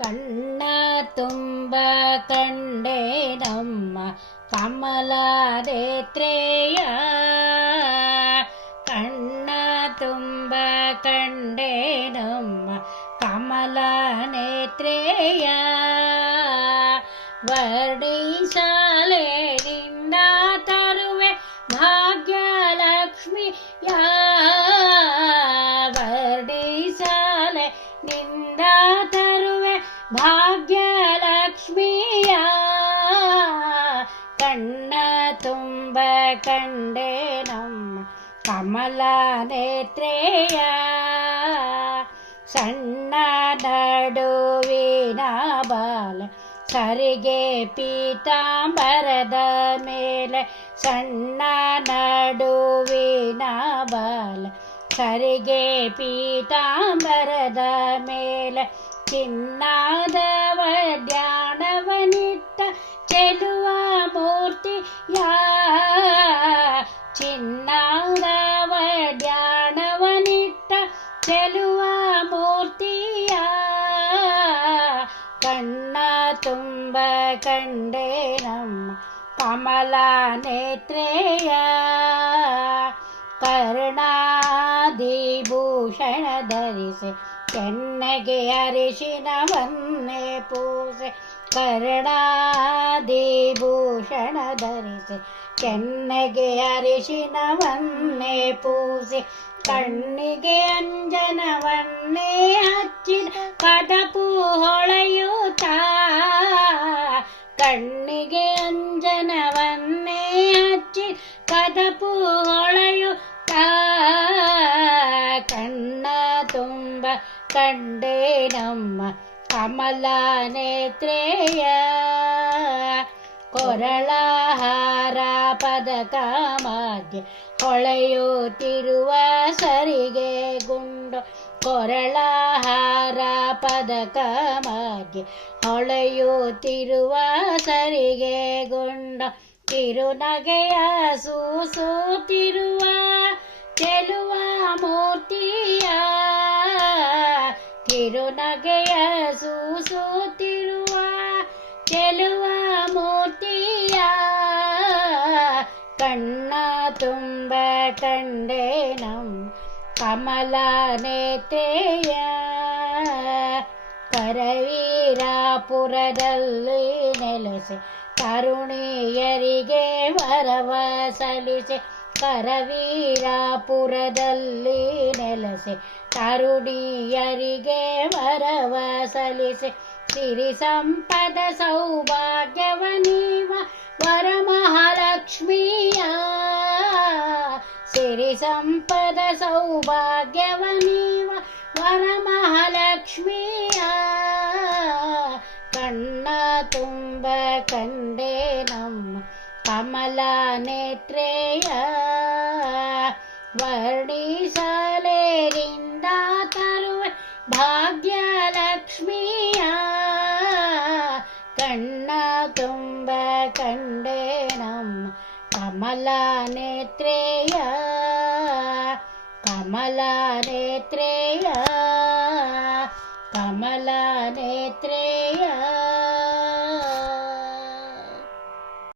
ಕಣ್ಣ ತುಂಬ ಕಂಡೆ ನಮ್ಮ ಕಮಲಾನೇತ್ರೆಯ. ಕಣ್ಣ ತುಂಬ ಕಂಡೆ ನಮ್ಮ ಕಮಲಾನೇತ್ರೆಯ. ವರ್ಣಿಸಲೆನಿಂದ ತರುವೆ ಭಾಗ್ಯಲಕ್ಷ್ಮಿಯ. ವರ್ಣಿಸಲೆನಿಂದ ತರುವೆ ಭಾಗ್ಯಲಕ್ಷ್ಮಿಯ. ಕಣ್ಣ ತುಂಬ ಕಂಡೆ ನಮ್ಮ ಕಮಲಾನೇತ್ರೆಯ. ಸಣ್ಣ ನಡುವಿನ ಬಾಲ ಸರಿಗೆ ಪೀತಾಂಬರದ ಮೇಲೆ. ಸಣ್ಣ ನಡುವಿನ ಬಾಲ ಸರಿಗೆ ಪೀತಾಂಬರದ ಮೇಲೆ. ಚಿನ್ನದ ವಡ್ಯಾಣವನಿಟ್ಟ ಚೆಲುವ ಮೂರ್ತಿಯ. ಚಿನ್ನದ ವಡ್ಯಾಣವನಿಟ್ಟ ಚೆಲುವ ಮೂರ್ತಿಯ. ಕಣ್ಣ ತುಂಬ ಕಂಡೆ ನಮ್ಮ ಕಮಲಾನೇತ್ರೆಯ. ಕರ್ಣಾದಿಭೂಷಣ ಧರಿಸಿ ಕೆನ್ನೆಗೆ ಅರಿಶಿನವನ್ನೇ ಪೂಸೆ. ಕರ್ಣಾದಿಭೂಷಣ ಧರಿಸಿ ಕೆನ್ನೆಗೆ ಅರಿಶಿನವನ್ನೇ ಪೂಸೆ. ಕಣ್ಣಿಗೆ ಅಂಜನವನ್ನೇ ಹಚ್ಚಿದ ಕದಪು ಹೊಳೆಯುತ್ತ. ಕಣ್ಣಿಗೆ ಅಂಜನವನ್ನೇ ಹಚ್ಚಿದ ಕದಪು ಹೊಳೆಯುತ್ತ. ಕಣ್ಣ ತುಂಬ ಕಂಡೆ ನಮ್ಮ ಕಮಲಾನೇತ್ರೆಯ. ಕೊರಳಹಾರ ಪದಕ ಮಧ್ಯೆ ಹೊಳೆಯುತ್ತಿರುವ ಸರಿಗೆ ಗುಂಡು. ಕೊರಳಹಾರ ಪದಕ ಮಧ್ಯೆ ಹೊಳೆಯುತ್ತಿರುವ ಸರಿಗೆ ಗುಂಡು. ಕಿರುನಗೆಯ ಸೂಸುತ್ತಿರುವ ಚೆಲುವ ಮೂರ್ತಿಯ. ಕಿರುನಗೆಯ ಸೂಸುತ್ತಿರುವ ಚೆಲುವ ಮೂರ್ತಿಯ. ಕಣ್ಣ ತುಂಬ ಕಂಡೆ ನಮ್ಮ ಕಮಲಾನೇತ್ರೆಯ. ಕರವೀರಾಪುರದಲ್ಲಿ ನೆಲೆಸಿ ತರುಣಿಯರಿಗೆ ವರವ ಸಲ್ಲಿಸೆ. ಕರವೀರಾಪುರದಲ್ಲಿ ನೆಲೆಸಿ ತರುಣಿಯರಿಗೆ ವರವ ಸಲ್ಲಿಸೆ. ಸಿರಿ ಸಂಪದ ಸೌಭಾಗ್ಯವ ನೀವ ವರಮಹಾಲಕ್ಷ್ಮಿಯ. ಸಿರಿ ಸಂಪದ ಸೌಭಾಗ್ಯವ ನೀವ ವರಮಹಾಲಕ್ಷ್ಮಿಯ. ಕಣ್ಣ ತುಂಬ ಕಂಡೆ ನಮ್ಮ ಕಮಲಾನೇತ್ರೆಯ. ವರ್ಣಿಸಲೆನಿಂದ ತರುವೆ ಭಾಗ್ಯಲಕ್ಷ್ಮಿಯ. ಕಣ್ಣ ತುಂಬ ಕಂಡೆ ನಮ್ಮ ಕಮಲಾನೇತ್ರೆಯ. ಕಮಲಾನೇತ್ರೆಯ. ಕಮಲಾನೇತ್ರೆಯ.